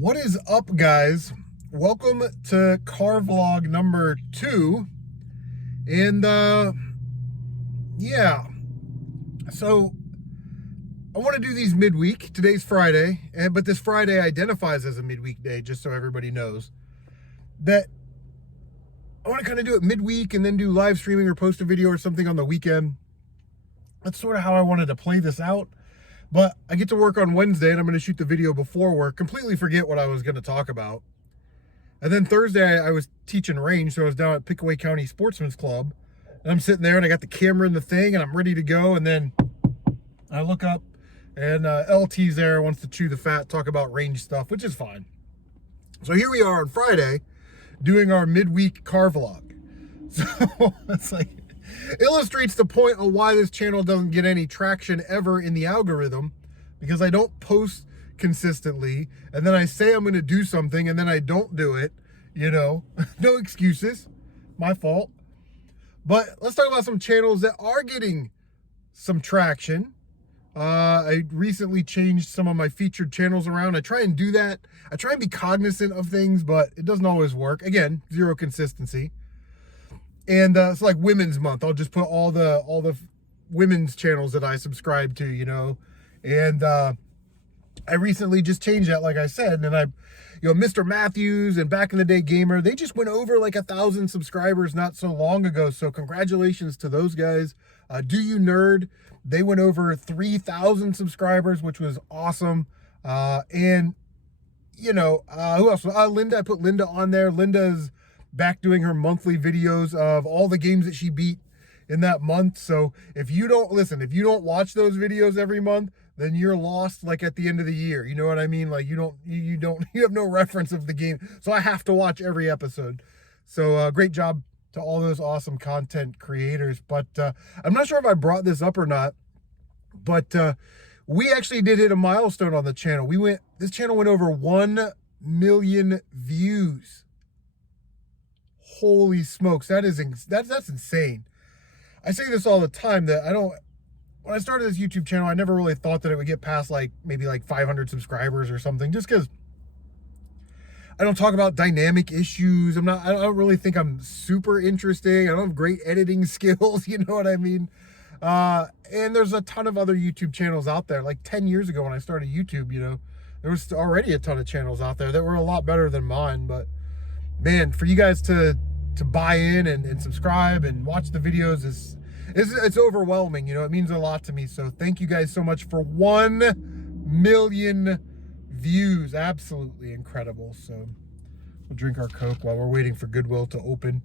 What is up, guys? Welcome to car vlog number 2. And yeah, so I want to do these midweek. Today's Friday, but this Friday identifies as a midweek day, just so everybody knows that I want to kind of do it midweek and then do live streaming or post a video or something on the weekend. That's sort of how I wanted to play this out. But I get to work on Wednesday, and I'm going to shoot the video before work, completely forget what I was going to talk about. And then Thursday, I was teaching range, so I was down at Pickaway County Sportsman's Club. And I'm sitting there, and I got the camera in the thing, and I'm ready to go. And then I look up, and LT's there, wants to chew the fat, talk about range stuff, which is fine. So here we are on Friday, doing our midweek car vlog. So it's like, illustrates the point of why this channel doesn't get any traction ever in the algorithm, because I don't post consistently, and then I say I'm going to do something and then I don't do it, you know. No excuses, my fault. But let's talk about some channels that are getting some traction. I recently changed some of my featured channels around. I try and do that. I try and be cognizant of things, but it doesn't always work. Again, zero consistency. And it's like Women's Month. I'll just put all the women's channels that I subscribe to, you know. And I recently just changed that, like I said. And Mr. Matthews and Back in the Day Gamer, they just went over like 1,000 subscribers not so long ago. So congratulations to those guys. Do You Nerd, they went over 3,000 subscribers, which was awesome. And you know, who else? Linda, I put Linda on there. Linda's back doing her monthly videos of all the games that she beat in that month. So if you don't watch those videos every month, then you're lost like at the end of the year. You know what I mean? Like you have no reference of the game. So I have to watch every episode. So great job to all those awesome content creators. But I'm not sure if I brought this up or not, but we actually did hit a milestone on the channel. This channel went over 1 million views. Holy smokes, that's insane. I say this all the time, that when I started this YouTube channel, I never really thought that it would get past maybe 500 subscribers or something, just because I don't talk about dynamic issues. I don't really think I'm super interesting. I don't have great editing skills, you know what I mean? And there's a ton of other YouTube channels out there. Like 10 years ago when I started YouTube, you know, there was already a ton of channels out there that were a lot better than mine. But man, for you guys to buy in and subscribe and watch the videos it's overwhelming. You know, it means a lot to me. So thank you guys so much for 1 million views. Absolutely incredible. So we'll drink our Coke while we're waiting for Goodwill to open.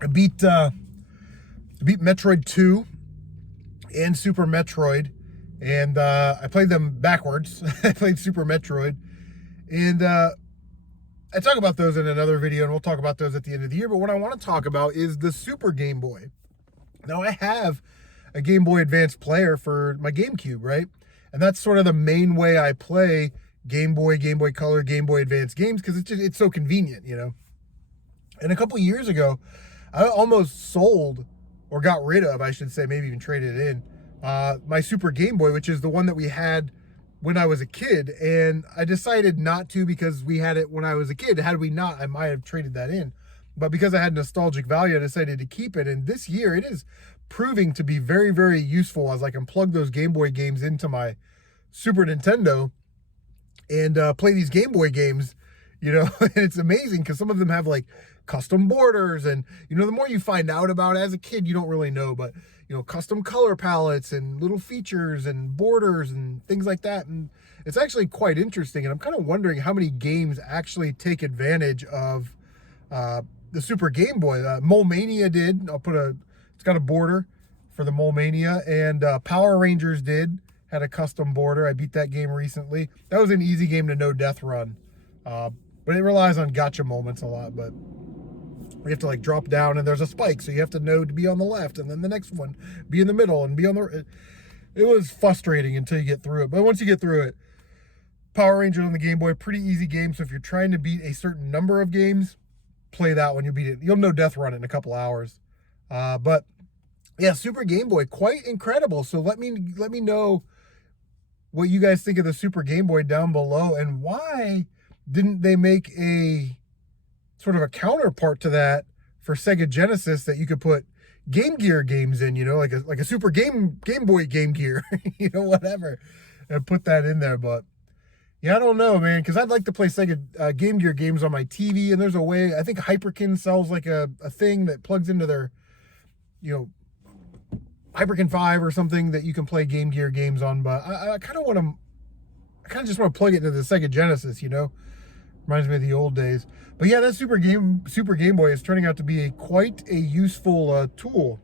I beat Metroid 2 and Super Metroid. And I played them backwards. I played Super Metroid. And I talk about those in another video, and we'll talk about those at the end of the year. But what I want to talk about is the Super Game Boy. Now, I have a Game Boy Advance player for my GameCube, right? And that's sort of the main way I play Game Boy, Game Boy Color, Game Boy Advance games, because it's so convenient, you know? And a couple years ago, I almost sold, or got rid of, I should say, maybe even traded it in, my Super Game Boy, which is the one that we had when I was a kid. And I decided not to, because we had it when I was a kid. Had we not, I might have traded that in. But because I had nostalgic value, I decided to keep it. And this year, it is proving to be very, very useful, as I can plug those Game Boy games into my Super Nintendo and play these Game Boy games, you know. And it's amazing, because some of them have custom borders, and you know, the more you find out about it as a kid, you don't really know, but you know, custom color palettes and little features and borders and things like that. And it's actually quite interesting. And I'm kind of wondering how many games actually take advantage of the Super Game Boy. Mole Mania did. It's got a border for the Mole Mania, and Power Rangers had a custom border. I beat that game recently. That was an easy game to no death run. But it relies on gotcha moments a lot, but we have to drop down, and there's a spike, so you have to know to be on the left, and then the next one be in the middle and be on the. It was frustrating until you get through it, but once you get through it, Power Rangers on the Game Boy, pretty easy game. So if you're trying to beat a certain number of games, play that one. You'll beat it. You'll no death run it in a couple hours. But Yeah, Super Game Boy, quite incredible. So let me know what you guys think of the Super Game Boy down below, and why didn't they make a sort of a counterpart to that for Sega Genesis that you could put Game Gear games in, like a Super Game Boy Game Gear, whatever, and put that in there. But yeah, I don't know, man, because I'd like to play Sega Game Gear games on my TV, and there's a way. I think Hyperkin sells like a thing that plugs into their, Hyperkin 5 or something that you can play Game Gear games on. But I kind of just want to plug it into the Sega Genesis, Reminds me of the old days. But yeah, that Super Game Boy is turning out to be quite a useful tool.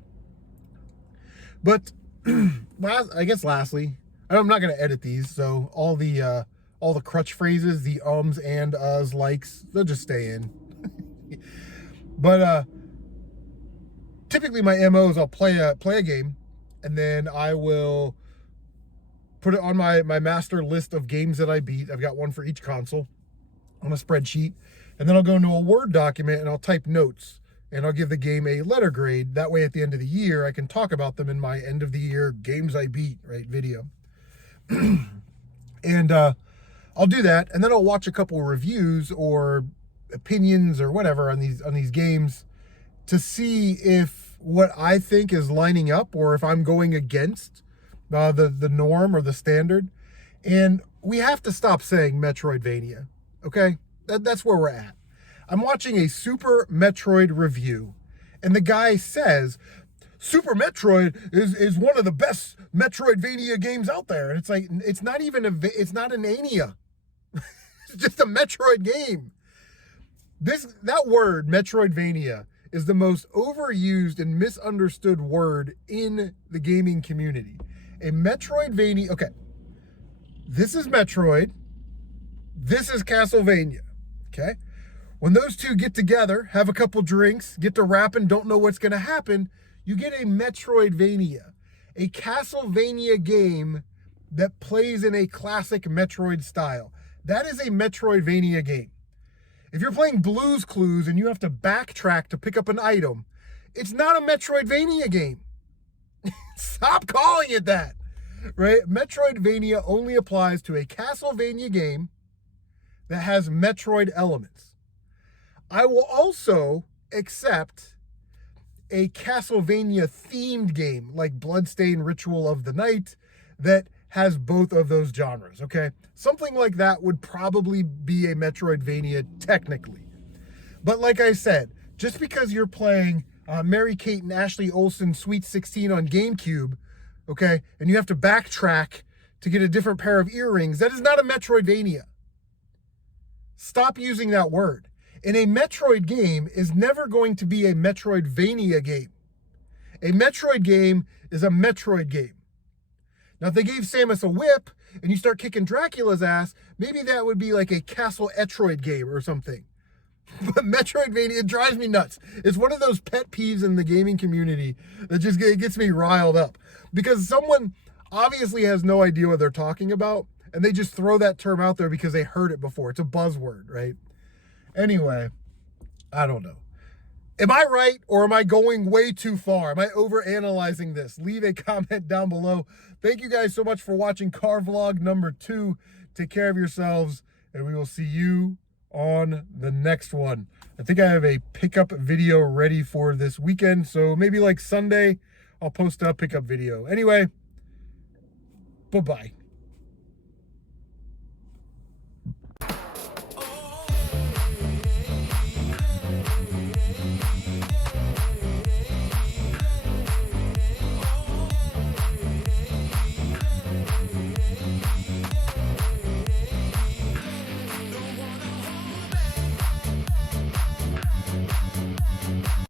But I guess lastly, I'm not going to edit these, so all the crutch phrases, the ums and uhs, likes, they'll just stay in. But typically my MO is I'll play a game, and then I will put it on my master list of games that I beat. I've got one for each console on a spreadsheet, and then I'll go into a Word document and I'll type notes, and I'll give the game a letter grade. That way at the end of the year, I can talk about them in my end of the year games I beat, right, video. And I'll do that, and then I'll watch a couple reviews or opinions or whatever on these games to see if what I think is lining up or if I'm going against the norm or the standard. And we have to stop saying Metroidvania, okay? That's where we're at. I'm watching a Super Metroid review, and the guy says, Super Metroid is one of the best Metroidvania games out there. And it's like, it's not an Ania. It's just a Metroid game. That word, Metroidvania, is the most overused and misunderstood word in the gaming community. A Metroidvania, okay, this is Metroid, this is Castlevania, okay? When those two get together, have a couple drinks, get to rapping, don't know what's going to happen, you get a Metroidvania, a Castlevania game that plays in a classic Metroid style. That is a Metroidvania game. If you're playing Blue's Clues and you have to backtrack to pick up an item, it's not a Metroidvania game. Stop calling it that, right? Metroidvania only applies to a Castlevania game that has Metroid elements. I will also accept a Castlevania themed game like Bloodstained Ritual of the Night that has both of those genres, okay? Something like that would probably be a Metroidvania technically. But like I said, just because you're playing Mary-Kate and Ashley Olsen Sweet 16 on GameCube, okay, and you have to backtrack to get a different pair of earrings, that is not a Metroidvania. Stop using that word. And a Metroid game is never going to be a Metroidvania game. A Metroid game is a Metroid game. Now, if they gave Samus a whip and you start kicking Dracula's ass, maybe that would be like a Castle Etroid game or something. But Metroidvania, it drives me nuts. It's one of those pet peeves in the gaming community that just gets me riled up. Because someone obviously has no idea what they're talking about, and they just throw that term out there because they heard it before. It's a buzzword, right? Anyway, I don't know. Am I right, or am I going way too far? Am I overanalyzing this? Leave a comment down below. Thank you guys so much for watching car vlog number 2. Take care of yourselves, and we will see you on the next one. I think I have a pickup video ready for this weekend, so maybe like Sunday, I'll post a pickup video. Anyway, bye-bye.